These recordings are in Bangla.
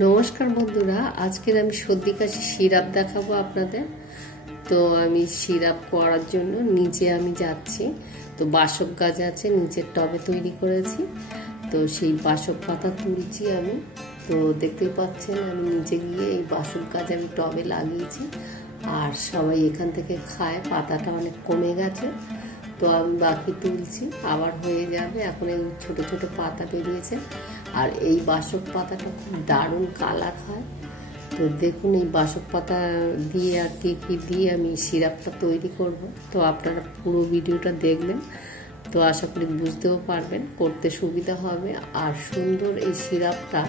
নমস্কার বন্ধুরা, আজকের আমি সর্দি কাশি সিরাপ দেখাবো আপনাদের। তো আমি সিরাপ করার জন্য নিচে আমি যাচ্ছি। তো বাসক গাছ আছে, নিচের টবে তৈরি করেছি। তো সেই বাসক পাতা তুলছি আমি। তো দেখতেই পাচ্ছেন আমি নিচে গিয়ে এই বাসক গাছ আমি টবে লাগিয়েছি, আর সবাই এখান থেকে খায়। পাতাটা অনেক কমে গেছে, তো আমি বাকি তুলছি, আবার হয়ে যাবে। এখন এই ছোট ছোট পাতা বেরিয়েছে, আর এই বাসক পাতাটা খুব দারুণ কালার হয়। তো দেখুন এই বাসক পাতা দিয়ে আর কি দিয়ে আমি সিরাপটা তৈরি করব। তো আপনারা পুরো ভিডিওটা দেখবেন, তো আশা করি বুঝতেও পারবেন, করতে সুবিধা হবে। আর সুন্দর এই সিরাপটা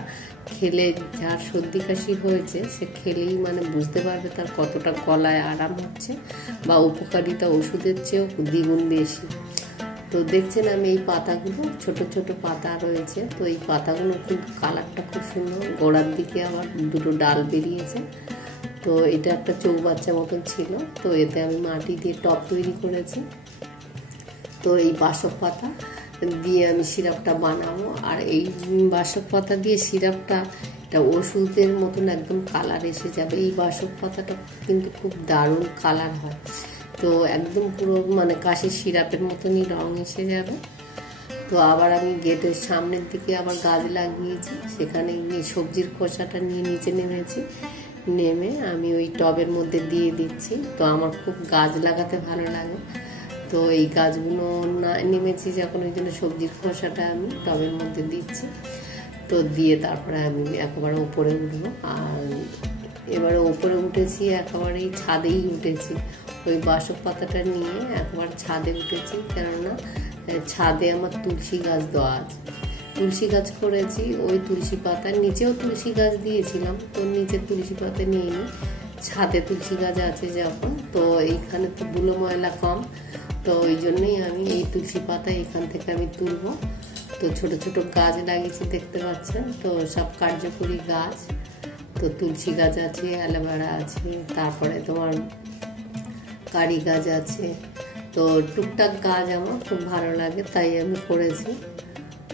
খেলে যার সর্দি কাশি হয়েছে সে খেলেই বুঝতে পারবে তার কতটা গলায় আরাম হচ্ছে, বা উপকারিতা ওষুধের চেয়েও দ্বিগুণ বেশি। তো দেখছেন আমি এই পাতাগুলো, ছোট ছোট পাতা রয়েছে। তো এই পাতাগুলো কিন্তু কালারটা খুব সুন্দর, গোড়ার দিকে আবার দুটো ডাল বেরিয়েছে। তো এটা একটা চৌবাচ্চা মতন ছিল। তো এতে আমি মাটি দিয়ে টব তৈরি করেছি। তো এই বাসক পাতা দিয়ে আমি সিরাপটা বানাবো। আর এই বাসক পাতা দিয়ে সিরাপটা এটা ওষুধের মতন একদম কালার এসে যাবে। এই বাসক পাতাটা কিন্তু খুব দারুণ কালার হয়। তো একদম পুরো কাশির সিরাপের মতনই রং এসে যাবে। তো আবার আমি গেটের সামনের দিকে আবার গাছ লাগিয়েছি, সেখানে সবজির খোসাটা নিয়ে নিচে নেমেছি। নেমে আমি ওই টবের মধ্যে দিয়ে দিচ্ছি। তো আমার খুব গাছ লাগাতে ভালো লাগে। তো এই গাছগুলো নেমেছি যখন, ওই জন্য সবজির খোসাটা আমি টবের মধ্যে দিচ্ছি। তো দিয়ে তারপরে আমি একেবারে উপরে উঠবো। আর এবারে উপরে উঠেছি, একেবারেই ছাদেই উঠেছি। ওই বাসক পাতাটা নিয়ে একবার ছাদে উঠেছি, কেননা ছাদে আমার তুলসী গাছ দেওয়া আছে। তুলসী গাছ করেছি, ওই তুলসী পাতার নিচেও তুলসী গাছ দিয়েছিলাম। তো নিচে তুলসী পাতা নিয়ে নিই, ছাদে তুলসী গাছ আছে যখন। তো এইখানে তো ধুলো ময়লা কম, তো ওই জন্যই আমি এই তুলসী পাতা এখান থেকে আমি তুলবো। তো ছোট ছোট গাছ লাগিয়েছি দেখতে পাচ্ছেন, তো সব কার্যকরী গাছ। তো তুলসী গাছ আছে, অ্যালোভেরা আছে, তারপরে তোমার কারি গাছ আছে। তো টুকটাক গাছ আমার খুব ভালো লাগে, তাই আমি করেছি।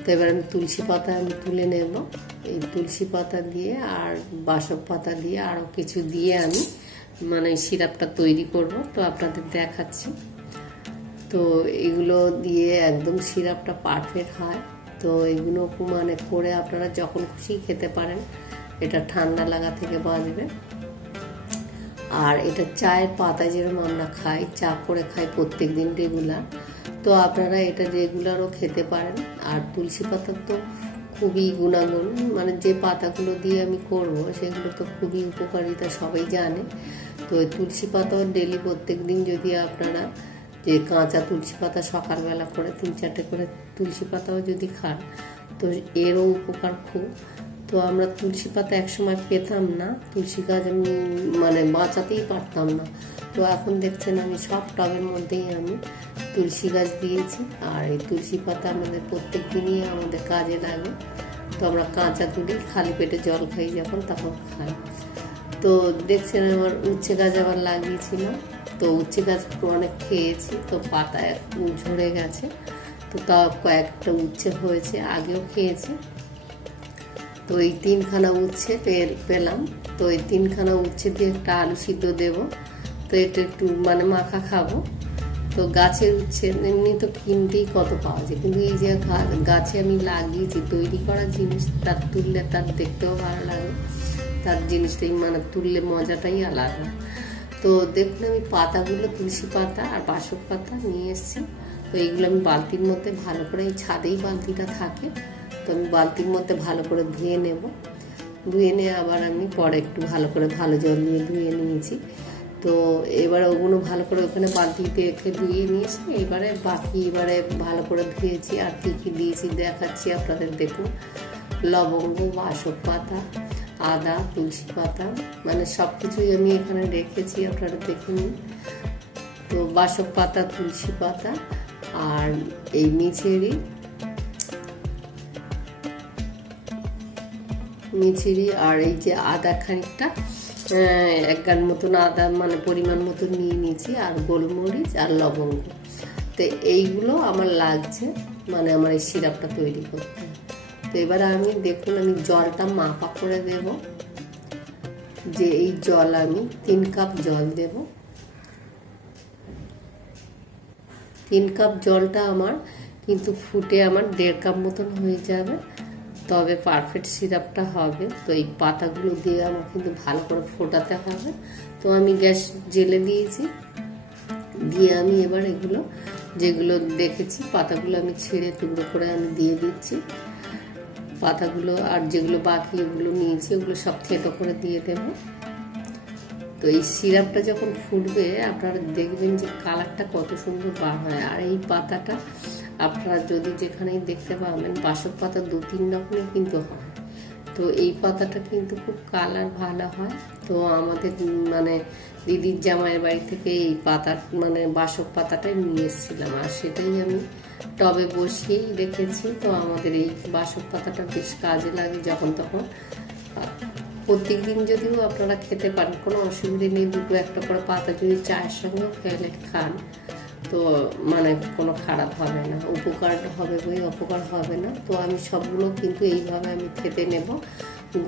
তো এবার আমি তুলসী পাতা আমি তুলে নেব। এই তুলসী পাতা দিয়ে আর বাসক পাতা দিয়ে আরও কিছু দিয়ে আমি সিরাপটা তৈরি করব। তো আপনাদের দেখাচ্ছি। তো এগুলো দিয়ে একদম সিরাপটা পারফেক্ট হয়। তো এগুলো করে আপনারা যখন খুশি খেতে পারেন। এটা ঠান্ডা লাগা থেকে বাঁচবে। আর এটা চায়ের পাতা যেরকম আমরা খাই, চা করে খাই প্রত্যেক দিন রেগুলার, তো আপনারা এটা রেগুলারও খেতে পারেন। আর তুলসী পাতার তো খুবই গুণাগুণ, যে পাতাগুলো দিয়ে আমি করব সেগুলো তো খুবই উপকারিতা সবাই জানে। তো তুলসী পাতাও ডেলি প্রত্যেক দিন যদি আপনারা যে কাঁচা তুলসী পাতা সকালবেলা করে 3-4টে করে তুলসী পাতাও যদি খান, তো এরও উপকার খুব। তো আমরা তুলসী পাতা একসময় পেতাম না, তুলসী গাছ বাঁচাতেই পারতাম না। তো এখন দেখছেন আমি সব টবের মধ্যেই আমি তুলসী গাছ দিয়েছি। আর এই তুলসী পাতা আমাদের প্রত্যেক দিনই আমাদের কাজে লাগে। তো আমরা কাঁচা তুলি, খালি পেটে জল খাই যখন, তখন খাই। তো দেখছেন আমার উচ্ছে গাছ আবার লাগিয়েছিলাম। তো উচ্ছে গাছ অনেক খেয়েছি, তো পাতা ঝরে গেছে। তো তাও কয়েকটা উচ্ছে হয়েছে, আগেও খেয়েছি। তো এই 3খানা উচ্ছে পেলাম। তো এই 3খানা উচ্ছে দিয়ে একটা আলু সিদ্ধ দেবো। তো এটা একটু মাখা খাবো। তো গাছের উচ্ছে এমনি তো কিনতেই কত পাওয়া যায়, কিন্তু এই যে গাছে আমি লাগিয়েছি তৈরি করা জিনিস, তার তুললে তার দেখতেও ভালো লাগে। তার জিনিসটাই তুললে মজাটাই আলাদা। তো দেখুন আমি পাতাগুলো, তুলসী পাতা আর বাসক পাতা নিয়ে এসেছি। তো এইগুলো আমি বালতির মধ্যে ভালো করে, এই ছাদেই বালতিটা থাকে, তো আমি বালতির মধ্যে ভালো করে ধুয়ে নেব। ধুয়ে নিয়ে আবার আমি পরে একটু ভালো জল দিয়ে ধুয়ে নিয়েছি। তো এবারে ওগুলো ভালো করে ওখানে বালতিতে রেখে ধুয়ে নিয়েছি। এবারে ভালো করে ধুয়েছি। আর কী দিয়েছি দেখাচ্ছি আপনাদের, দেখুন। লবঙ্গ, বাসক পাতা, আদা, তুলসী পাতা, সব কিছুই আমি এখানে রেখেছি, আপনারা দেখে নিন। তো বাসক পাতা, তুলসী পাতা আর এই মিছরি আর এই যে আদা খানিকটা, 1 গান মতন আদা পরিমাণ মতো নিয়ে নিয়েছি, আর গোলমরিচ আর লবঙ্গ। তো এইগুলো আমার লাগছে আমার এই সিরাপটা তৈরি করতে। তো এবার আমি দেখুন আমি জলটা মাপা করে দেব, যে এই জল আমি 3 কাপ জল দেব। 3 কাপ জলটা আমার কিন্তু ফুটে আমার 1.5 কাপ মতন হয়ে যাবে, তবে পারফেক্ট সিরাপটা হবে। তো এই পাতাগুলো দিয়ে আমার কিন্তু ভালো করে ফোটাতে হবে। তো আমি গ্যাস জেলে দিয়েছি, দিয়ে আমি এবার এগুলো যেগুলো দেখেছি পাতাগুলো আমি ছিঁড়ে টুকরো করে আমি দিয়ে দিচ্ছি পাতাগুলো, আর যেগুলো বাকি ওগুলো নিয়েছি ওগুলো সব থেতো করে দিয়ে দেব। তো এই সিরাপটা যখন ফুটবে আপনারা দেখবেন যে কালারটা কত সুন্দর বার হয়। আর এই পাতাটা আপনারা যদি যেখানেই দেখতে পাবেন বাসক পাতা 2-3 রকমের কিন্তু হয়, তো এই পাতাটা কিন্তু খুব কালার ভালো হয়। তো আমাদের মানে দিদির জামাইয়ের বাড়ি থেকে এই পাতা মানে বাসক পাতাটাই নিয়ে এসেছিলাম, আর সেটাই আমি টবে বসিয়েই রেখেছি। তো আমাদের এই বাসক পাতাটা বেশ কাজে লাগে যখন তখন। প্রত্যেক দিন যদিও আপনারা খেতে পারেন, কোনো অসুবিধা নেই। 2-1টা করে পাতা যদি চায়ের সঙ্গেও খেলে খান তো মানে কোনো খারাপ হবে না, উপকার হবে বই অপকার হবে না। তো আমি সবগুলো কিন্তু এইভাবে আমি খেতে নেব।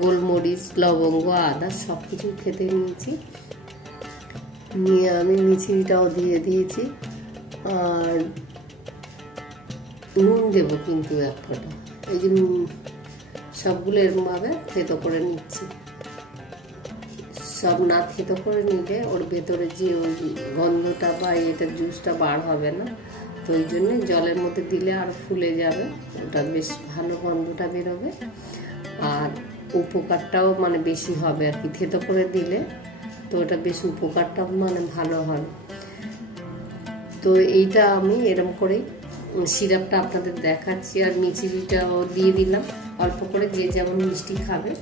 গোলমরিচ, লবঙ্গ, আদা সব কিছু খেতে নিয়েছি, নিয়ে আমি মিছরিটাও দিয়ে দিয়েছি। আর নুন দেব কিন্তু 1 ফোঁটা, এই যে সবগুলো এরকমভাবে থেতো করে নিচ্ছি। সব না থেতো করে নিলে ওর ভেতরে যে ওই গন্ধটা বা এটা জুসটা বার হবে না। তো ওই জন্যে জলের মধ্যে দিলে আরও ফুলে যাবে, ওটা বেশ ভালো গন্ধটা বেরোবে আর উপকারটাও মানে বেশি হবে আর কি থেতো করে দিলে। তো ওটা বেশ উপকারটাও মানে ভালো হবে। তো এইটা আমি এরকম করেই সিরাপটা আপনাদের দেখাচ্ছি। আর মিচিরিটাও দিয়ে দিলাম অল্প করে, যে যেমন মিষ্টি খাবে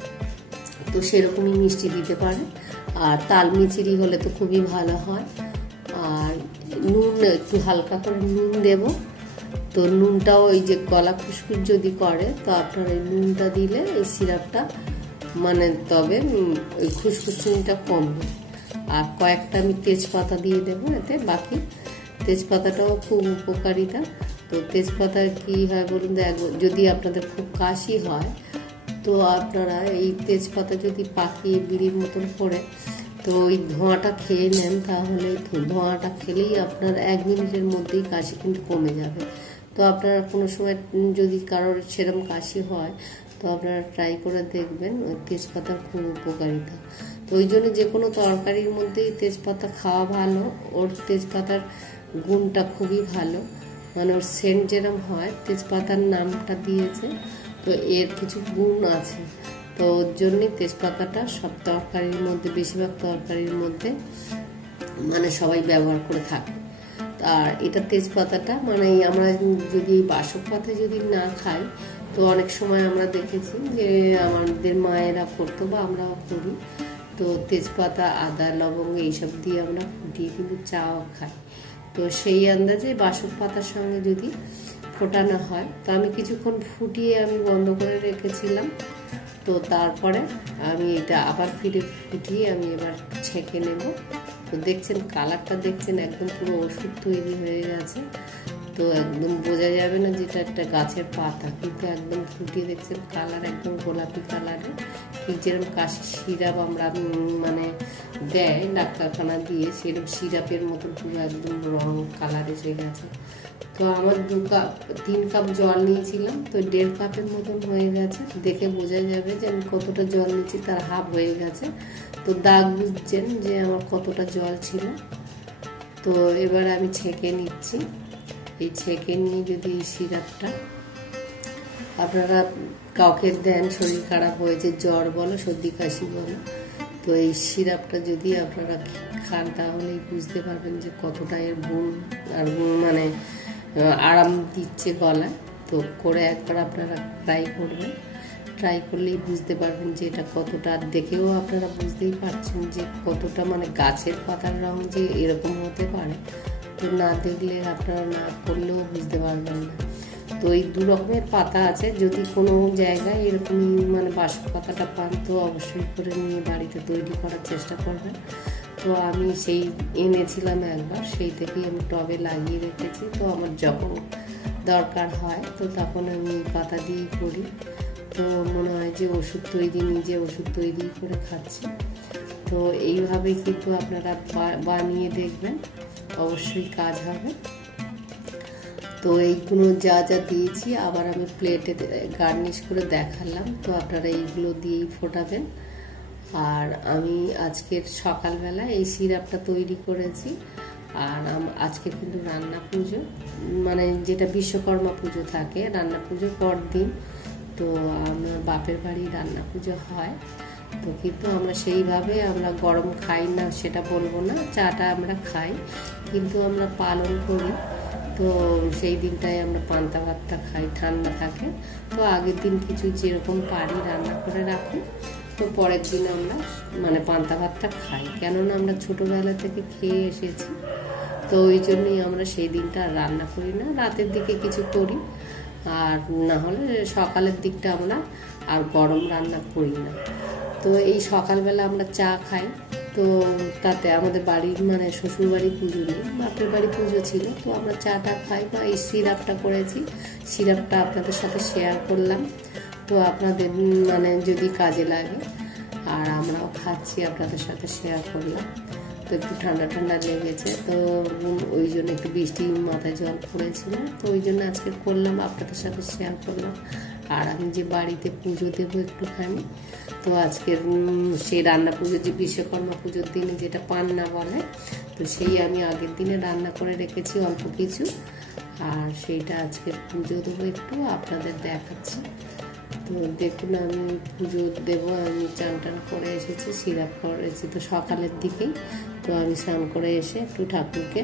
তো সেরকমই মিষ্টি দিতে পারে। আর তাল মিচিরি হলে তো খুবই ভালো হয়। আর নুন একটু হালকা করে নুন দেব। তো নুনটাও ওই যে গলা খুশখুশ যদি করে তো আপনার এই নুনটা দিলে এই সিরাপটা মানে তবে ওই খুশখুশনিটা কমবে। আর কয়েকটা আমি তেজপাতা দিয়ে দেবো এতে, বাকি তেজপাতাটাও খুব উপকারিতা। তো তেজপাতা কি হয় বলুন তো, যদি আপনাদের খুব কাশি হয় তো আপনারা এই তেজপাতা যদি পাকিয়ে বিড়ির মতন করে তো ওই ধোঁয়াটা খেয়ে নেন, তাহলে ধোঁয়াটা খেলেই আপনার 1 মিনিটের মধ্যেই কাশি কিন্তু কমে যাবে। তো আপনারা কোনো সময় যদি কারোর সেরকম কাশি হয় তো আপনারা ট্রাই করে দেখবেন, ওই তেজপাতার খুব উপকারিতা। তো ওই জন্য যে কোনো তরকারির মধ্যেই তেজপাতা খাওয়া ভালো, ওর তেজপাতার গুণটা খুবই ভালো, মানে ওর সেন্ট যেরকম হয় তেজপাতার নামটা দিয়েছে, তো এর কিছু গুণ আছে। তো ওর জন্যই তেজপাতাটা সব তরকারির মধ্যে, বেশিরভাগ তরকারির মধ্যে মানে সবাই ব্যবহার করে থাকে। আর এটা তেজপাতাটা মানে আমরা যদি বাসক পাতা যদি না খাই তো অনেক সময় আমরা দেখেছি যে আমাদের মায়েরা করতো বা আমরাও করি, তো তেজপাতা, আদা, লবঙ্গ এইসব দিয়ে আমরা ফুটিয়ে কিন্তু চাও খাই। তো সেই আন্দাজে বাসক পাতার সঙ্গে যদি ফোটানো হয়, তো আমি কিছুক্ষণ ফুটিয়ে আমি বন্ধ করে রেখেছিলাম। তো তারপরে আমি এটা আবার ফুটিয়ে আমি এবার ছেঁকে নেব। তো দেখছেন কালারটা দেখছেন একদম পুরো ওষুধ তৈরি হয়ে গেছে। তো একদম বোঝা যাবে না যেটা একটা গাছের পাতা, কিন্তু একদম ফুটিয়ে দেখছেন কালার একদম গোলাপি কালারের, ঠিক যেরকম কাশি সিরাপ আমরা মানে দেয় ডাক্তারখানা দিয়ে, সেরকম সিরাপের মতন পুরো একদম রং কালার এসে গেছে। তো আমার 3 কাপ জল নিয়েছিলাম, তো 1.5 কাপের মতন হয়ে গেছে। দেখে বোঝা যাবে যে আমি কতটা জল নিয়েছি, তার হাফ হয়ে গেছে। তো দাগ বুঝছেন যে আমার কতটা জল ছিল। তো এবার আমি ছেঁকে নিচ্ছি। এই ছেঁকে নিয়ে যদি এই সিরাপটা আপনারা কাউকে দেন, শরীর খারাপ হয়েছে, জ্বর বলো, সর্দি কাশি বলো, তো এই সিরাপটা যদি আপনারা খান তাহলেই বুঝতে পারবেন যে কতটা এর গুণ আর মানে আরাম দিচ্ছে গলায়। তো করে একবার আপনারা ট্রাই করবেন, ট্রাই করলেই বুঝতে পারবেন যে এটা কতটা, দেখেও আপনারা বুঝতেই পারছেন যে কতটা মানে গাছের পাতার রং যে এরকম হতে পারে। তো না দেখলে আপনারা না করলেও বুঝতে পারবেন না। তো এই 2 রকমের পাতা আছে, যদি কোনো জায়গায় এরকমই মানে বাসক পাতাটা পান তো অবশ্যই করে নিয়ে বাড়িতে তৈরি করার চেষ্টা করবেন। তো আমি সেই এনেছিলাম একবার, সেই থেকেই আমি টবে লাগিয়ে রেখেছি। তো আমার যখন দরকার হয় তো তখন আমি পাতা দিয়েই করি। তো মনে হয় যে ওষুধ তৈরি, নিজে ওষুধ তৈরি করে খাচ্ছি। তো এইভাবেই কিন্তু আপনারা বানিয়ে দেখবেন, অবশ্যই কাজ হবে। তো এইগুলো যা যা দিয়েছি আবার আমি প্লেটে গার্নিশ করে দেখালাম। তো আপনারা এইগুলো দিয়েই ফোটাবেন। আর আমি আজকের সকালবেলা এই সিরাপটা তৈরি করেছি। আর আজকে কিন্তু রান্না পুজো, মানে যেটা বিশ্বকর্মা পুজো থাকে, রান্না পুজোর পর দিন। তো আমার বাপের বাড়ি রান্না পুজো হয়। তো কিন্তু আমরা সেইভাবে আমরা গরম খাই না সেটা বলবো না, চাটা আমরা খাই, কিন্তু আমরা পালন করি। তো সেই দিনটায় আমরা পান্তা ভাতটা খাই, ঠান্ডা থাকে। তো আগের দিন কিছু যেরকম পারি রান্না করে রাখি, তো পরের দিন আমরা মানে পান্তা ভাতটা খাই, কেননা আমরা ছোটোবেলা থেকে খেয়ে এসেছি। তো ওই জন্যই আমরা সেই দিনটা আর রান্না করি না, রাতের দিকে কিছু করি, আর না হলে সকালের দিকটা আমরা আর গরম রান্না করি না। তো এই সকালবেলা আমরা চা খাই। তো তাতে আমাদের বাড়ির মানে শ্বশুরবাড়ি পুজো নেই, বাপের বাড়ি পুজো ছিল। তো আমরা চাটা খাই বা এই সিরাপটা করেছি, সিরাপটা আপনাদের সাথে শেয়ার করলাম। তো আপনাদের মানে যদি কাজে লাগে, আর আমরাও খাচ্ছি, আপনাদের সাথে শেয়ার করলাম। তো একটু ঠান্ডা ঠান্ডা লেগেছে, তো ওই জন্য একটু বৃষ্টি মাথায় জল পড়েছিল, তো ওই জন্য আজকে করলাম, আপনাদের সাথে শেয়ার করলাম। আর আমি যে বাড়িতে পুজো দেবো একটুখানি, তো আজকের সেই রান্না পুজো, যে বিশ্বকর্মা পুজোর দিনে যেটা পান্না বলে, তো সেই আমি আগের দিনে রান্না করে রেখেছি অল্প কিছু, আর সেইটা আজকের পুজো দেবো, একটু আপনাদের দেখাচ্ছি। তো দেখুন আমি পুজো দেবো, আমি চান টান করে এসেছি, সিরাপ করেছি তো সকালের দিকেই। তো আমি স্নান করে এসে একটু ঠাকুরকে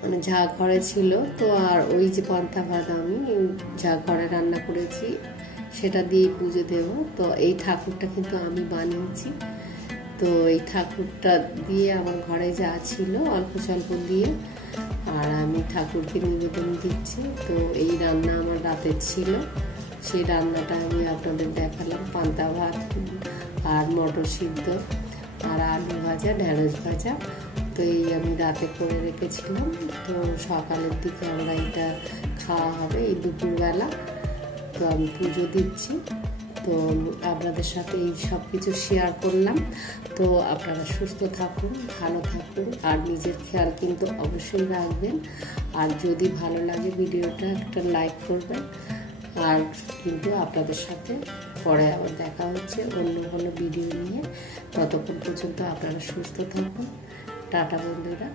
মানে যা ঘরে ছিল, তো আর ওই যে পান্তা ভাত আমি যা ঘরে রান্না করেছি সেটা দিয়েই পুজো দেব। তো এই ঠাকুরটা কিন্তু আমি বানিয়েছি। তো এই ঠাকুরটা দিয়ে আমার ঘরে যা ছিল অল্প স্বল্প দিয়ে, আর আমি ঠাকুরকে নিবেদন দিচ্ছি। তো এই রান্না আমার রাতের ছিল, সেই রান্নাটা আমি আপনাদের দেখালাম। পান্তা ভাত আর মটর সিদ্ধ আর আলু ভাজা, ঢেঁড়স ভাজা, তো এই আমি রাতে করে রেখেছিলাম। তো সকালের দিকে আমরা এটা খাওয়া হবে এই দুপুরবেলা। তো আমি পুজো দিচ্ছি, তো আপনাদের সাথে এই সব কিছু শেয়ার করলাম। তো আপনারা সুস্থ থাকুন, ভালো থাকুন, আর নিজের খেয়াল কিন্তু অবশ্যই রাখবেন। আর যদি ভালো লাগে ভিডিওটা একটা লাইক করবেন। আর কিন্তু আপনাদের সাথে পরে আবার দেখা হচ্ছে অন্য কোনো ভিডিও নিয়ে। ততক্ষণ পর্যন্ত আপনারা সুস্থ থাকুন। টাটা বন্ধুরা।